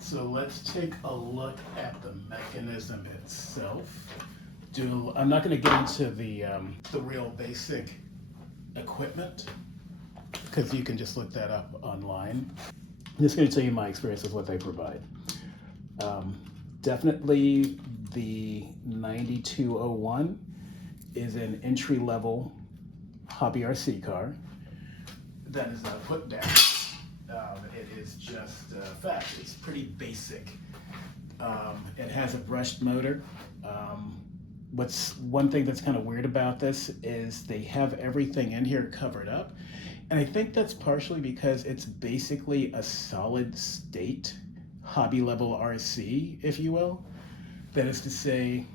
So let's take a look at the mechanism itself. I'm not going to get into the real basic equipment because you can just look that up online. I'm just going to tell you my experience with what they provide. Definitely the 9201 is an entry-level hobby RC car that is not put down. It is just fast. It's pretty basic. It has a brushed motor. What's one thing that's kind of weird about this is they have everything in here covered up. And I think that's partially because it's basically a solid state hobby level RC, if you will. That is to say,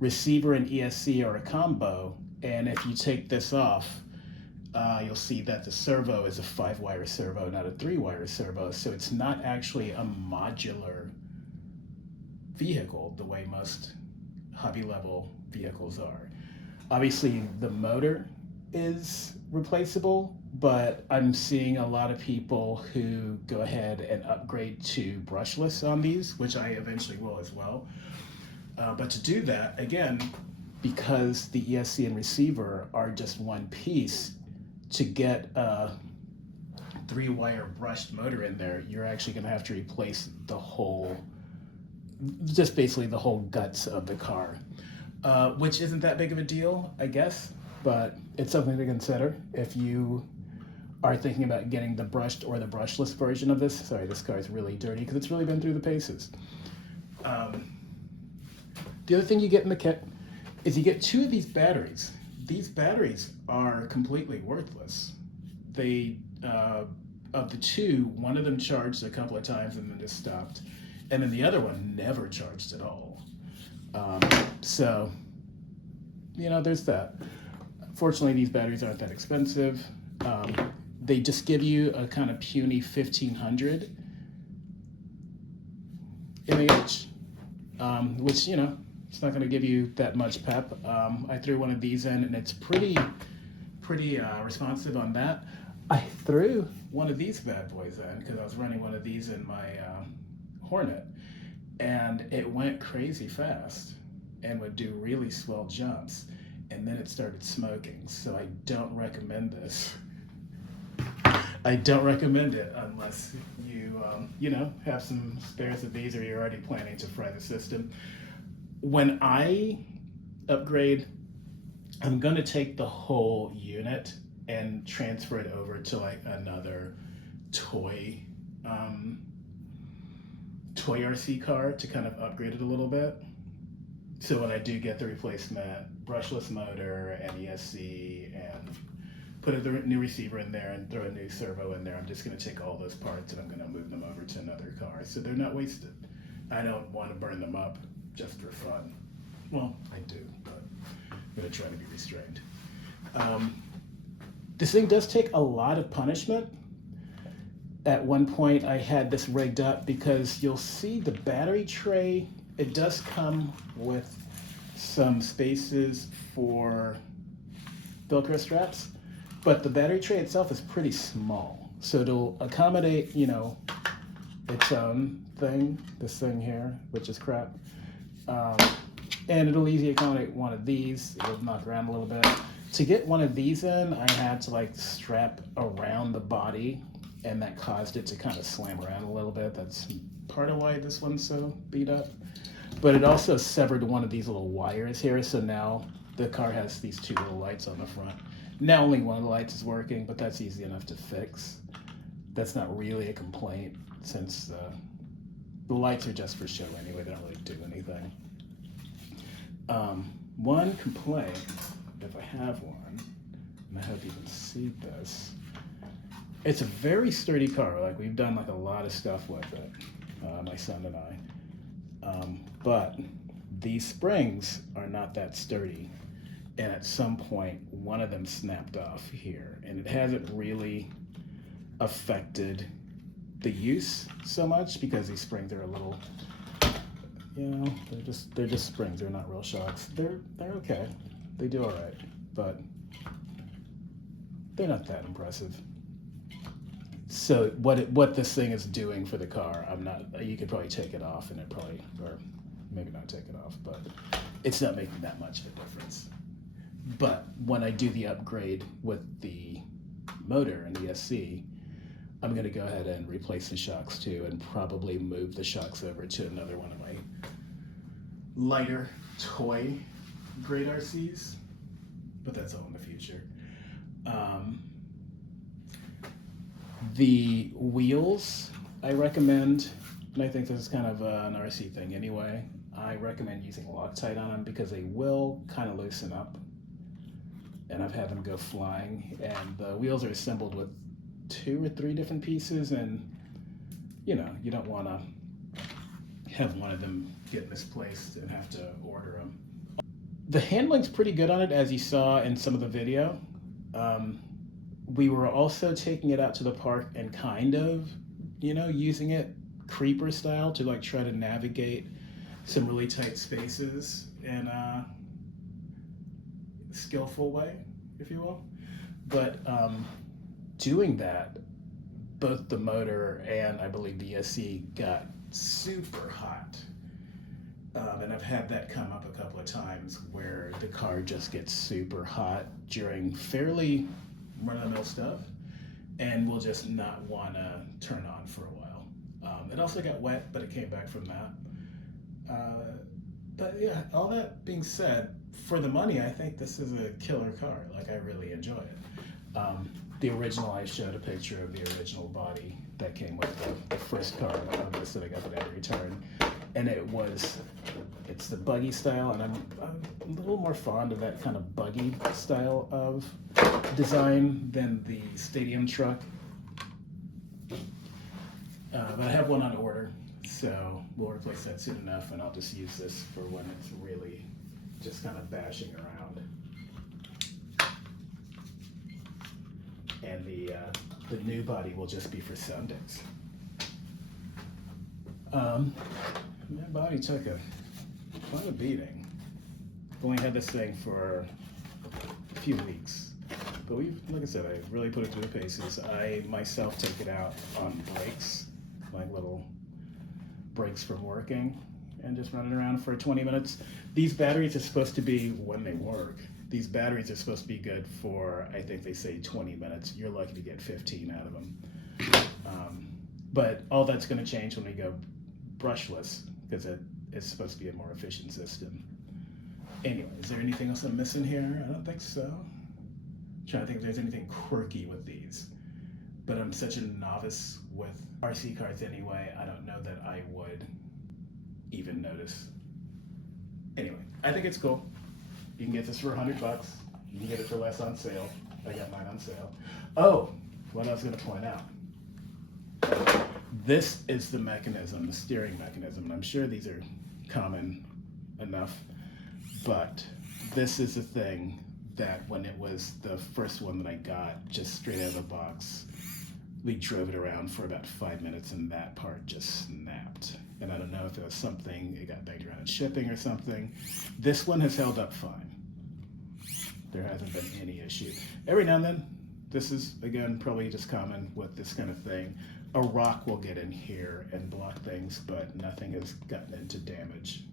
receiver and ESC are a combo. And if you take this off, you'll see that the servo is a 5-wire servo, not a 3-wire servo. So it's not actually a modular vehicle the way most hobby level vehicles are. Obviously, the motor is replaceable, but I'm seeing a lot of people who go ahead and upgrade to brushless on these, which I eventually will as well. But to do that, again, because the ESC and receiver are just one piece, to get a 3-wire brushed motor in there, you're actually going to have to replace the whole, just basically the whole guts of the car, which isn't that big of a deal, I guess, but it's something to consider if you are thinking about getting the brushed or the brushless version of this. Sorry, this car is really dirty because it's really been through the paces. The other thing you get in the kit is you get 2 of these batteries. These batteries are completely worthless. They, of the 2, one of them charged a couple of times and then just stopped. And then the other one never charged at all. So, you know, there's that. Fortunately, these batteries aren't that expensive. They just give you a kind of puny 1500 mAh, which, you know, it's not going to give you that much pep. I threw one of these in, and it's pretty responsive on that. I threw one of these bad boys in because I was running one of these in my Hornet, and it went crazy fast and would do really swell jumps, and then it started smoking. So I don't recommend this. I don't recommend it unless you, you know, have some spares of these or you're already planning to fry the system. When I upgrade, I'm going to take the whole unit and transfer it over to like another toy RC car to kind of upgrade it a little bit. So when I do get the replacement brushless motor and ESC and put a new receiver in there and throw a new servo in there, I'm just going to take all those parts and I'm going to move them over to another car so they're not wasted. I don't want to burn them up just for fun. Well, I do, but I'm going to try to be restrained. This thing does take a lot of punishment. At one point, I had this rigged up because you'll see the battery tray. It does come with some spaces for Velcro straps, but the battery tray itself is pretty small. So it'll accommodate, you know, its own thing, this thing here, which is crap. And it'll easily accommodate one of these. It'll knock around a little bit. To get one of these in, I had to like strap around the body, and that caused it to kind of slam around a little bit. That's part of why this one's so beat up. But it also severed one of these little wires here, so now the car has these 2 little lights on the front. Now only one of the lights is working, but that's easy enough to fix. That's not really a complaint since the lights are just for show anyway. They don't really do anything. One complaint, if I have one, and I hope you can see this, it's a very sturdy car. Like, we've done like a lot of stuff with it, my son and I. But these springs are not that sturdy. And at some point, one of them snapped off here, and it hasn't really affected the use so much because these springs are a little, you know, they're just springs. They're not real shocks. They're okay. They do all right, but they're not that impressive. So what this thing is doing for the car, you could probably take it off and or maybe not take it off, but it's not making that much of a difference. But when I do the upgrade with the motor and the SC, I'm going to go ahead and replace the shocks too, and probably move the shocks over to another one of my lighter toy grade RCs, but that's all in the future. The wheels I recommend, and I think this is kind of an RC thing anyway, I recommend using Loctite on them because they will kind of loosen up, and I've had them go flying, and the wheels are assembled with 2 or 3 different pieces, and you don't want to have one of them get misplaced and have to order them. The handling's pretty good on it, as you saw in some of the video. We were also taking it out to the park and kind of, using it creeper style to like try to navigate some really tight spaces in a skillful way, if you will. But doing that, both the motor and I believe the SC got super hot. And I've had that come up a couple of times where the car just gets super hot during fairly run-of-the-mill stuff and will just not want to turn on for a while. It also got wet, but it came back from that. But yeah, all that being said, for the money, I think this is a killer car. Like, I really enjoy it. The original, I showed a picture of the original body that came with the first car of this that I got at every return. And it's the buggy style, and I'm a little more fond of that kind of buggy style of design than the stadium truck. But I have one on order, so we'll replace that soon enough, and I'll just use this for when it's really just kind of bashing around. And the new body will just be for Sundays. That body took quite a beating. I've only had this thing for a few weeks, but like I said, I really put it through the paces. I myself take it out on brakes, like little breaks from working, and just run it around for 20 minutes. These batteries are supposed to be, when they work, these batteries are supposed to be good for, I think they say 20 minutes. You're lucky to get 15 out of them. But all that's going to change when we go brushless, because it's supposed to be a more efficient system. Anyway, is there anything else I'm missing here? I don't think so. I'm trying to think if there's anything quirky with these. But I'm such a novice with RC cars anyway, I don't know that I would even notice. Anyway, I think it's cool. You can get this for $100. You can get it for less on sale. I got mine on sale. Oh, what I was going to point out. This is the mechanism, the steering mechanism, and I'm sure these are common enough, but this is the thing that when it was the first one that I got, just straight out of the box, we drove it around for about 5 minutes and that part just snapped. And I don't know if it was something, it got banged around in shipping or something. This one has held up fine. There hasn't been any issue. Every now and then, this is, again, probably just common with this kind of thing. A rock will get in here and block things, but nothing has gotten into damage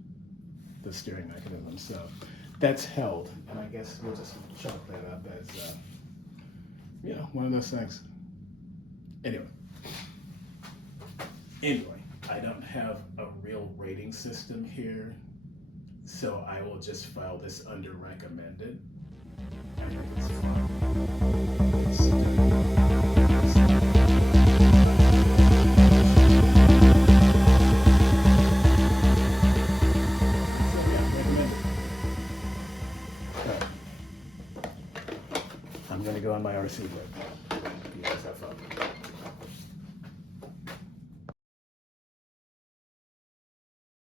the steering mechanism. So that's held, and I guess we'll just chalk that up as, one of those things. Anyway, I don't have a real rating system here, so I will just file this under recommended. I think it's fun. I'm going to go on my RC break. You guys have fun.